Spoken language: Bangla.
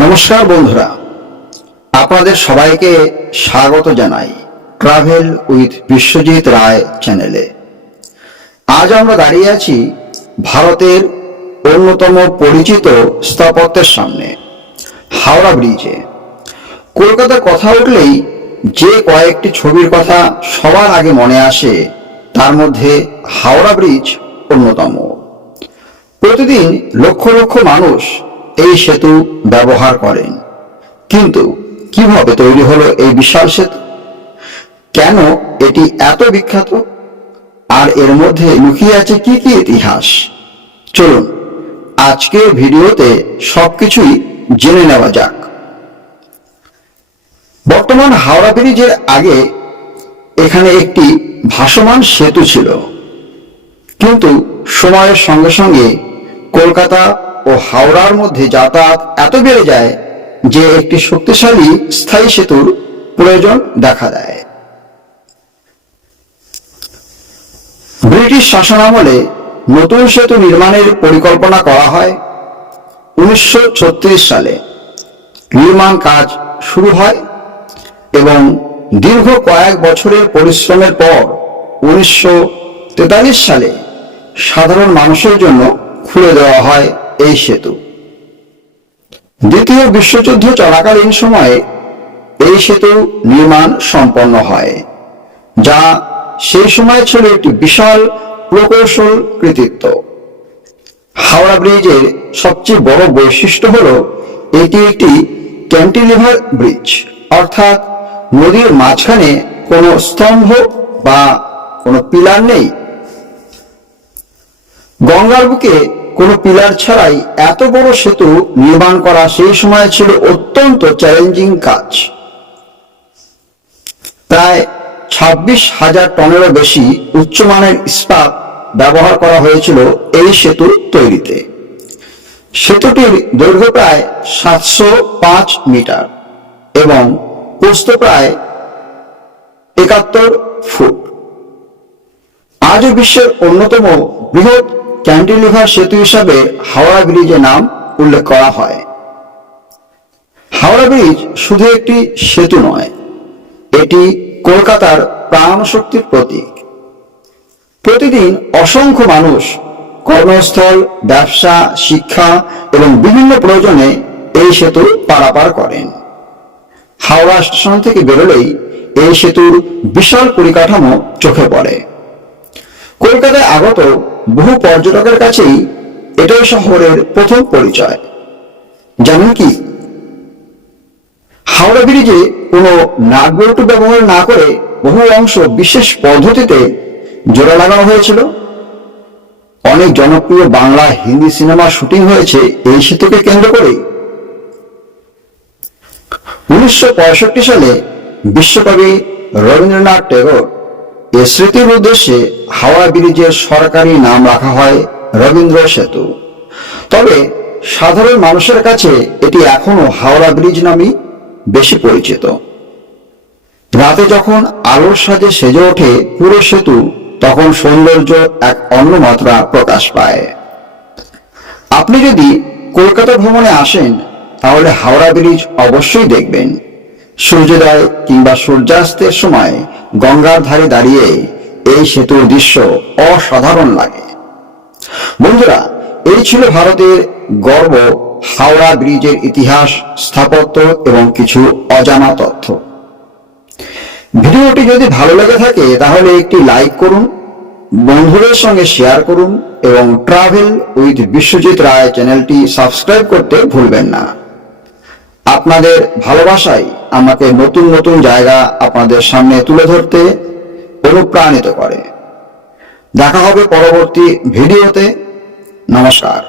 নমস্কার বন্ধুরা, আপনাদের সবাইকে স্বাগত জানাই ট্রাভেল উইথ বিশ্বজিৎ রায় চ্যানেলে। আজ আমরা দাঁড়িয়ে আছি ভারতের অন্যতম পরিচিত স্থাপত্যের সামনে, হাওড়া ব্রিজে। কলকাতার কথা উঠলেই যে কয়েকটি ছবির কথা সবার আগে মনে আসে, তার মধ্যে হাওড়া ব্রিজ অন্যতম। প্রতিদিন লক্ষ লক্ষ মানুষ এই সেতু ব্যবহার করেন, কিন্তু কিভাবে তৈরি হলো এই বিশাল সেতু? কেন এটি এত বিখ্যাত? আর এর মধ্যে লুকিয়ে আছে কি কি ইতিহাস? চলুন আজকের ভিডিওতে সবকিছুই জেনে নেওয়া যাক। বর্তমান হাওড়া ব্রিজের আগে এখানে একটি ভাসমান সেতু ছিল, কিন্তু সময়ের সঙ্গে সঙ্গে কলকাতা ও হাওড়ার মধ্যে যাতায়াত এত বেড়ে যায় যে একটি শক্তিশালী স্থায়ী সেতুর প্রয়োজন দেখা দেয়। ব্রিটিশ শাসনামলে নতুন সেতু নির্মাণের পরিকল্পনা করা হয়। 1936 সালে নির্মাণ কাজ শুরু হয় এবং দীর্ঘ কয়েক বছরের পরিশ্রমের পর 1943 সালে সাধারণ মানুষের জন্য খুলে দেওয়া হয় এই সেতু। দ্বিতীয় বিশ্বযুদ্ধ চলাকালীন সময়ে এই সেতু নির্মাণ সম্পন্ন হয়, যা সেই সময় ছিল একটি বিশাল প্রকৌশল কৃতিত্ব। হাওড়া ব্রিজের সবচেয়ে বড় বৈশিষ্ট্য হল এটি একটি ক্যান্টিলিভার ব্রিজ, অর্থাৎ নদীর মাঝখানে কোনো স্তম্ভ বা কোনো পিলার নেই। গঙ্গার বুকে কোনো পিলার ছাড়াই এত বড় সেতু নির্মাণ করা সেই সময় ছিল অত্যন্ত চ্যালেঞ্জিং কাজ। প্রায় 26,000 টনেরও বেশি উচ্চমানের ইস্পাত ব্যবহার করা হয়েছিল এই সেতু তৈরিতে। সেতুটির দৈর্ঘ্য প্রায় 705 মিটার এবং প্রস্থ প্রায় 71 ফুট। আজও বিশ্বের অন্যতম বৃহৎ ক্যান্টিলিভার সেতু হিসাবে হাওড়া ব্রিজের নাম উল্লেখ করা হয়। হাওড়া ব্রিজ শুধু একটি সেতু নয়, এটি কলকাতার প্রাণশক্তির প্রতীক। প্রতিদিন অসংখ্য মানুষ কর্মস্থল, ব্যবসা, শিক্ষা এবং বিভিন্ন প্রয়োজনে এই সেতু পারাপার করেন। হাওড়া স্টেশন থেকে বেরোলেই এই সেতুর বিশাল পরিকাঠামো চোখে পড়ে। কলকাতায় আগত বহু পর্যটকের কাছেই এটাই শহরের প্রথম পরিচয়। জানেন কি, হাওড়া ব্রিজে কোনো নাটবল্টু ব্যবহার না করে বহু অংশ বিশেষ পদ্ধতিতে জোড়া লাগানো হয়েছিল। অনেক জনপ্রিয় বাংলা, হিন্দি সিনেমার শুটিং হয়েছে এই সেতুকে কেন্দ্র করে। 1965 সালে বিশ্বকবি রবীন্দ্রনাথ ট্যাগর এর স্মৃতির উদ্দেশ্যে হাওড়া ব্রিজের সরকারি নাম রাখা হয় রবীন্দ্র সেতু। তবে সাধারণ মানুষের কাছে এটি এখনো হাওড়া ব্রিজ নামেই বেশি পরিচিত। রাতে যখন আলোর সাজে সেজে ওঠে পুরো সেতু, তখন সৌন্দর্য এক অন্য মাত্রা প্রকাশ পায়। আপনি যদি কলকাতা ভ্রমণে আসেন, তাহলে হাওড়া ব্রিজ অবশ্যই দেখবেন। সূর্যোদয় কিংবা সূর্যাস্তের সময় গঙ্গার ধারে দাঁড়িয়ে এই সেতুর দৃশ্য অসাধারণ লাগে। বন্ধুরা, এই ছিল ভারতের গর্ব হাওড়া ব্রিজের ইতিহাস, স্থাপত্য এবং কিছু অজানা তথ্য। ভিডিওটি যদি ভালো লেগে থাকে তাহলে একটি লাইক করুন, বন্ধুদের সঙ্গে শেয়ার করুন এবং ট্রাভেল উইথ বিশ্বজিৎ রায় চ্যানেলটি সাবস্ক্রাইব করতে ভুলবেন না। আপনাদের ভালোবাসাই আমাকে নতুন নতুন জায়গা আপনাদের সামনে তুলে ধরতে অনুপ্রাণিত করে। দেখা হবে পরবর্তী ভিডিওতে। নমস্কার।